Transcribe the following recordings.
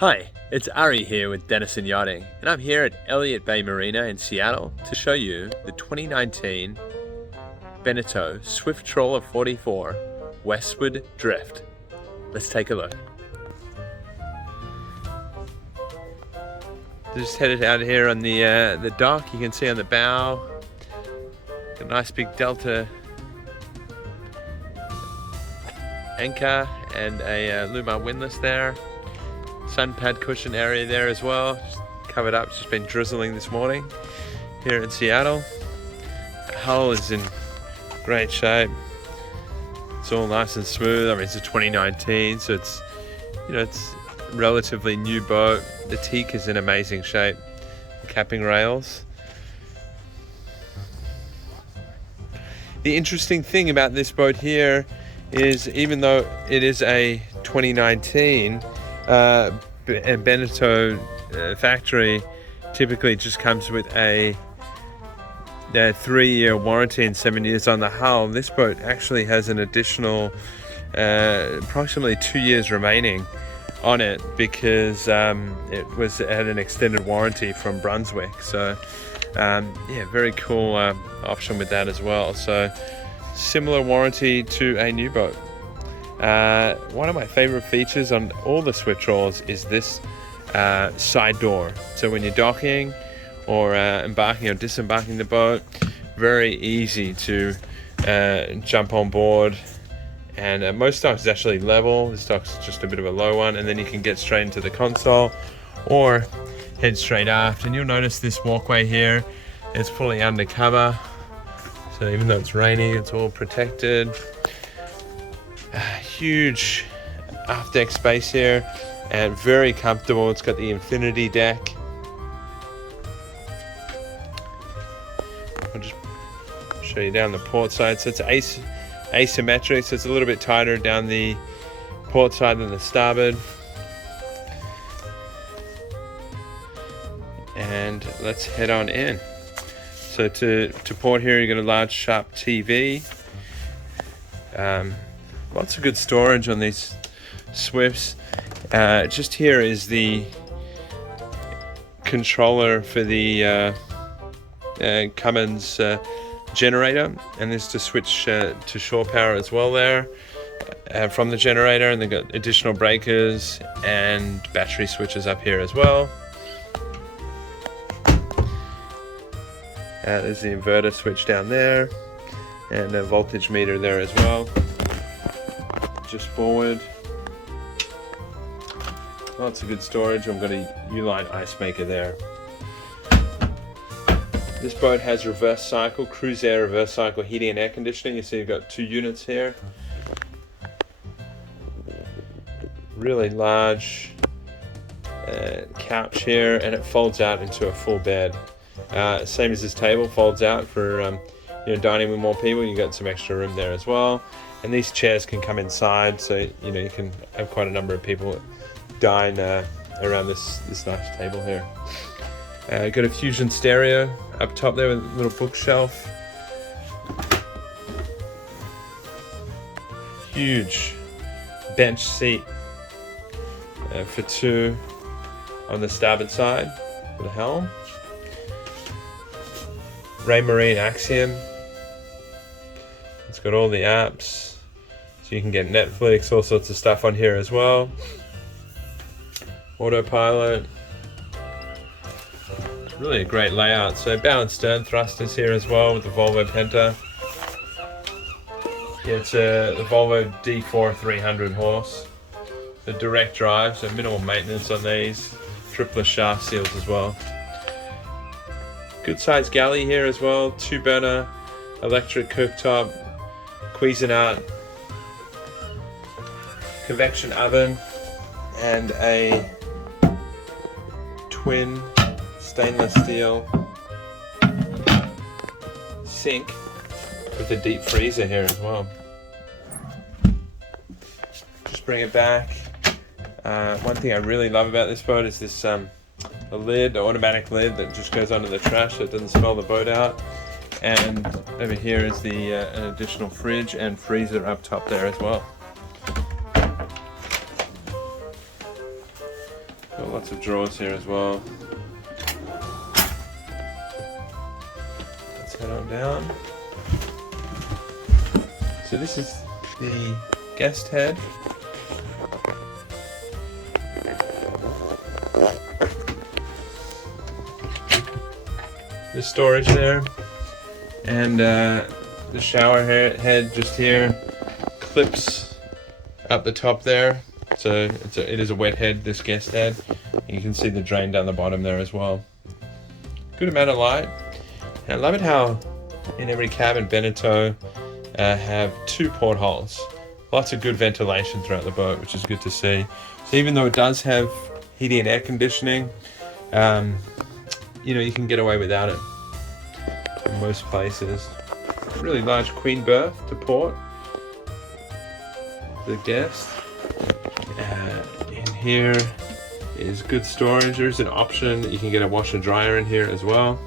Hi, it's Ari here with Dennison Yachting, and I'm here at Elliott Bay Marina in Seattle to show you the 2019 Beneteau Swift Trawler 44 Westward Drift. Let's take a look. Just headed out here on the dock. You can see on the bow a nice big Delta anchor and a Lumar windlass there. Sun pad cushion area there as well, just covered up. It's just been drizzling this morning here in Seattle. The hull is in great shape. It's all nice and smooth. I mean, it's a 2019, so it's a relatively new boat. The teak is in amazing shape. The capping rails. The interesting thing about this boat here is, even though it is a 2019, and Beneteau factory typically just comes with a 3-year warranty and 7 years on the hull. This boat actually has an additional approximately 2 years remaining on it because it had an extended warranty from Brunswick. So yeah, very cool option with that as well. So similar warranty to a new boat. One of my favorite features on all the Swift trawlers is this side door. So when you're docking or embarking or disembarking the boat, very easy to jump on board. And most docks is actually level. This dock's just a bit of a low one, and then you can get straight into the console or head straight aft. And you'll notice this walkway here is fully undercover. So even though it's raining, it's all protected. Huge aft deck space here and very comfortable. It's got the infinity deck. I'll just show you down the port side. So it's asymmetric, so it's a little bit tighter down the port side than the starboard. And let's head on in. So to port here, you got a large sharp TV. Lots of good storage on these Swifts. Just here is the controller for the Cummins generator, and there's to switch to shore power as well there from the generator, and they've got additional breakers and battery switches up here as well. There's the inverter switch down there and a voltage meter there as well. Just forward. Lots of good storage. I've got a U-line ice maker there. This boat has reverse cycle, cruise air reverse cycle heating and air conditioning. You see you've got 2 units here. Really large couch here, and it folds out into a full bed. Same as this table, folds out for dining with more people. You got some extra room there as well. And these chairs can come inside, so you can have quite a number of people dine around this nice table here. Got a Fusion stereo up top there with a little bookshelf. Huge bench seat for 2 on the starboard side with a helm. Raymarine Axiom. It's got all the apps. So you can get Netflix, all sorts of stuff on here as well. Autopilot. Really a great layout. So bow and stern thrusters here as well with the Volvo Penta. Yeah, it's the Volvo D4 300 horse. The direct drive, so minimal maintenance on these. Tripler shaft seals as well. Good sized galley here as well. 2-burner electric cooktop. Cuisinart convection oven and a twin stainless steel sink with a deep freezer here as well. Just bring it back. One thing I really love about this boat is this a lid, an automatic lid that just goes under the trash so it doesn't smell the boat out. And over here is the an additional fridge and freezer up top there as well. Got lots of drawers here as well. Let's head on down. So this is the guest head. The storage there, and the shower head just here clips up the top there. So it is a wet head, this guest head. You can see the drain down the bottom there as well. Good amount of light. And I love it how in every cabin Beneteau have 2 portholes. Lots of good ventilation throughout the boat, which is good to see. So even though it does have heating and air conditioning, you know, you can get away without it in most places. Really large queen berth to port the guest. In here is good storage. There's an option that you can get a washer and dryer in here as well.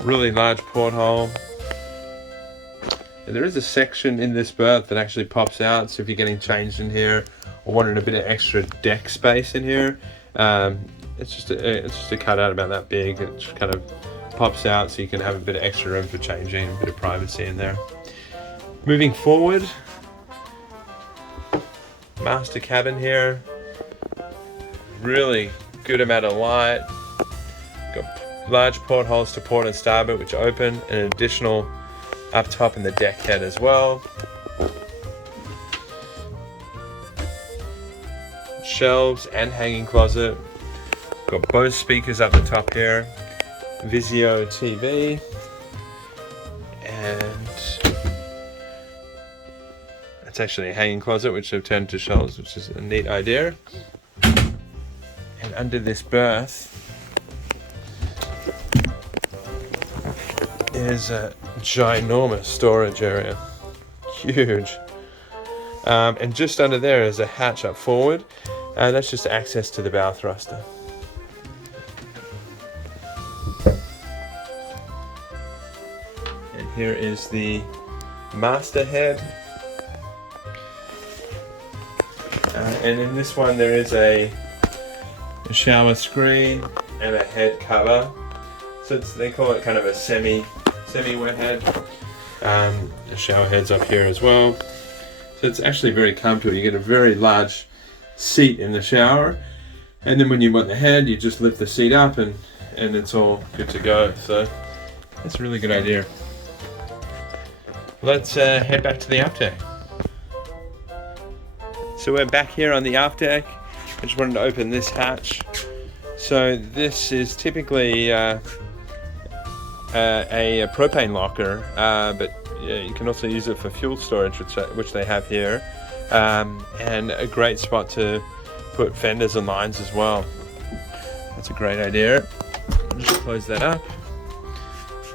Really large porthole. And there is a section in this berth that actually pops out, so if you're getting changed in here or wanting a bit of extra deck space in here, it's just a cutout about that big. It just kind of pops out so you can have a bit of extra room for changing, a bit of privacy in there. Moving forward, master cabin here. Really good amount of light. Got large portholes to port and starboard, which open, and an additional up top in the deck head as well. Shelves and hanging closet. Got Bose speakers up the top here. Vizio TV. And it's actually a hanging closet, which I've turned to shelves, which is a neat idea. And under this berth is a ginormous storage area. Huge. And just under there is a hatch up forward, and that's just access to the bow thruster. And here is the master head. And in this one there is a shower screen and a head cover. So they call it kind of a semi-wet head. The shower head's up here as well. So it's actually very comfortable. You get a very large seat in the shower, and then when you want the head, you just lift the seat up and it's all good to go. So that's a really good idea. Let's head back to the aft deck. So we're back here on the aft deck. I just wanted to open this hatch. So this is typically a propane locker, but you can also use it for fuel storage, which they have here, and a great spot to put fenders and lines as well. That's a great idea. Just close that up,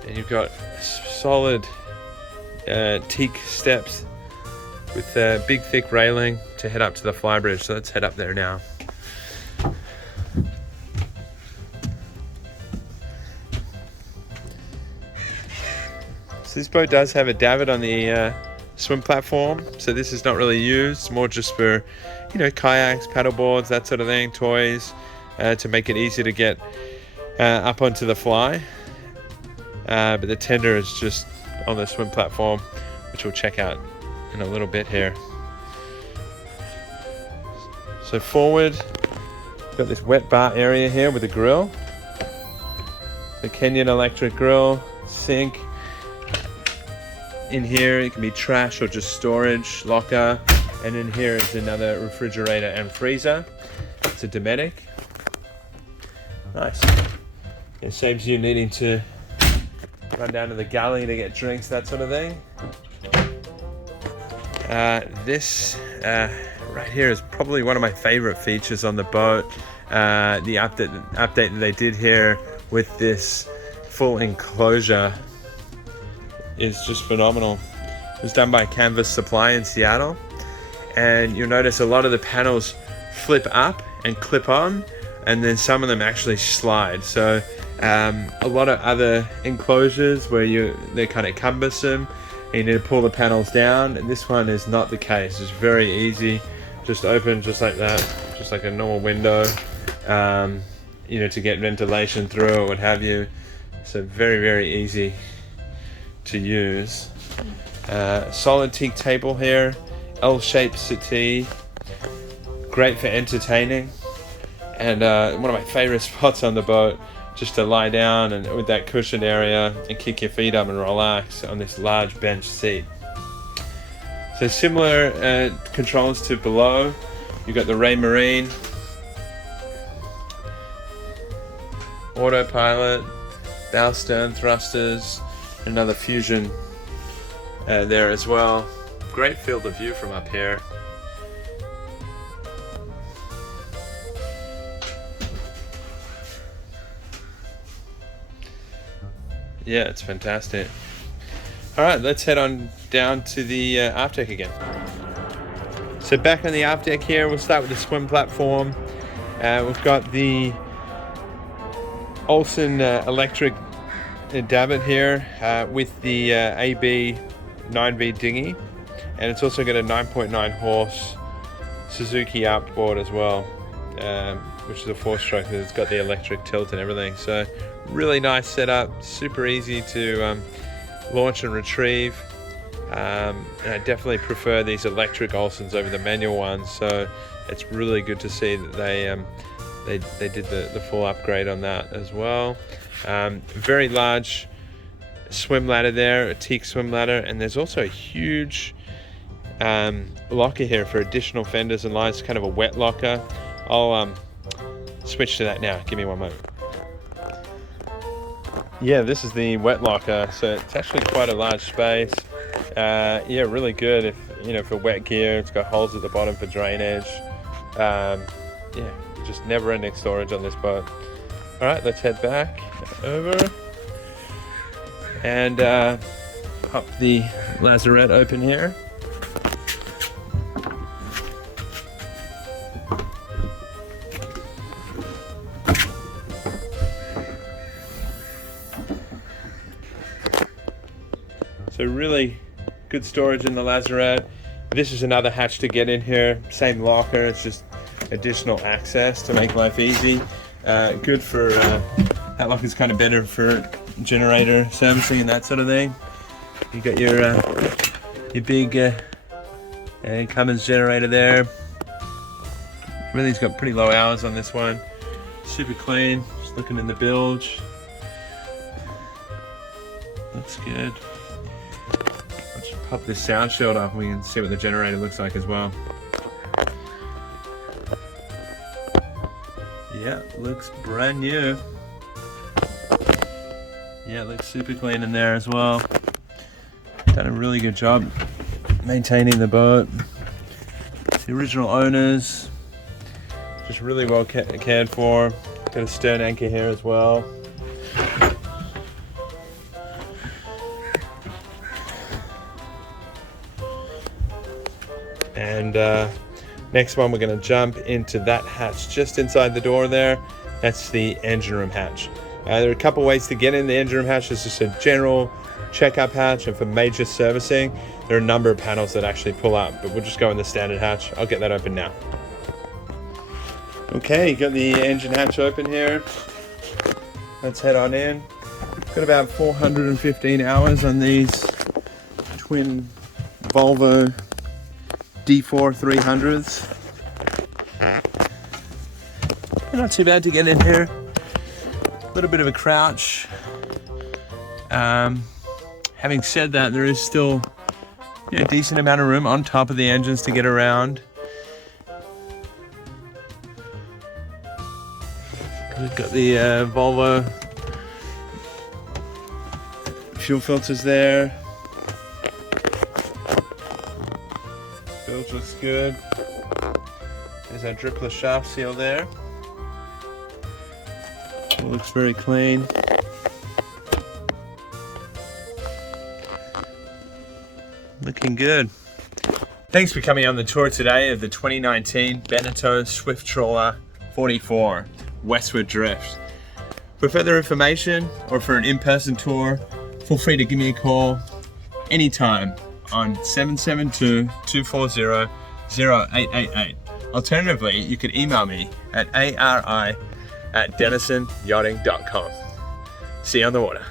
and you've got solid teak steps with a big thick railing to head up to the flybridge. So let's head up there now. So this boat does have a davit on the swim platform, so this is not really used, more just for, you know, kayaks, paddle boards, that sort of thing, toys, to make it easy to get up onto the fly. But the tender is just on the swim platform, which we'll check out in a little bit here. So forward, got this wet bar area here with a grill, the Kenyan electric grill, sink. In here it can be trash or just storage, locker, and in here is another refrigerator and freezer. It's a Dometic. Nice. It saves you needing to run down to the galley to get drinks, that sort of thing. This right here is probably one of my favorite features on the boat. The update that they did here with this full enclosure is just phenomenal. It was done by Canvas Supply in Seattle, and you'll notice a lot of the panels flip up and clip on, and then some of them actually slide. So a lot of other enclosures where they're kind of cumbersome, you need to pull the panels down, and this one is not the case. It's very easy, just open just like that, just like a normal window, you know, to get ventilation through or what have you. So very easy to use. Solid teak table here, L-shaped settee, great for entertaining, and one of my favorite spots on the boat, just to lie down and with that cushion area and kick your feet up and relax on this large bench seat. So similar controls to below. You've got the Ray Marine, autopilot, bow stern thrusters, another Fusion there as well. Great field of view from up here. Yeah, it's fantastic. All right, let's head on down to the aft deck again. So back on the aft deck here, we'll start with the swim platform. We've got the Olsen electric davit here with the AB 9V dinghy, and it's also got a 9.9 horse Suzuki outboard as well, which is a 4-stroke. It's got the electric tilt and everything. So really nice setup, super easy to launch and retrieve. And I definitely prefer these electric Olsens over the manual ones, so it's really good to see that they did the full upgrade on that as well. Very large swim ladder there, a teak swim ladder, and there's also a huge locker here for additional fenders and lights, kind of a wet locker. I'll switch to that now. Give me one moment. Yeah, this is the wet locker, so it's actually quite a large space. Yeah, really good if, you know, for wet gear. It's got holes at the bottom for drainage. Yeah, just never-ending storage on this boat. All right, let's head back over and pop the lazarette open here. So really good storage in the lazarette. This is another hatch to get in here. Same locker, it's just additional access to make life easy. Good for, that locker's kind of better for generator servicing and that sort of thing. You got your big Cummins generator there. Everything's got pretty low hours on this one. Super clean, just looking in the bilge. Looks good. Pop this sound shield up and we can see what the generator looks like as well. Yeah, looks brand new. Yeah, it looks super clean in there as well. Done a really good job maintaining the boat. The original owners, just really well cared for. Got a stern anchor here as well. And next one, we're going to jump into that hatch just inside the door there. That's the engine room hatch. There are a couple ways to get in the engine room hatch. There's just a general checkup hatch, and for major servicing, there are a number of panels that actually pull up, but we'll just go in the standard hatch. I'll get that open now. Okay, got the engine hatch open here. Let's head on in. Got about 415 hours on these twin Volvo D4 300s. Not too bad to get in here. A little bit of a crouch. Having said that, there is still a decent amount of room on top of the engines to get around. We've got the Volvo fuel filters there. Bilge looks good. There's our drippler shaft seal there. It looks very clean. Looking good. Thanks for coming on the tour today of the 2019 Beneteau Swift Trawler 44 Westward Drift. For further information or for an in-person tour, feel free to give me a call anytime on 772-240-0888. Alternatively, you could email me at ari@denisonyachting.com. See you on the water.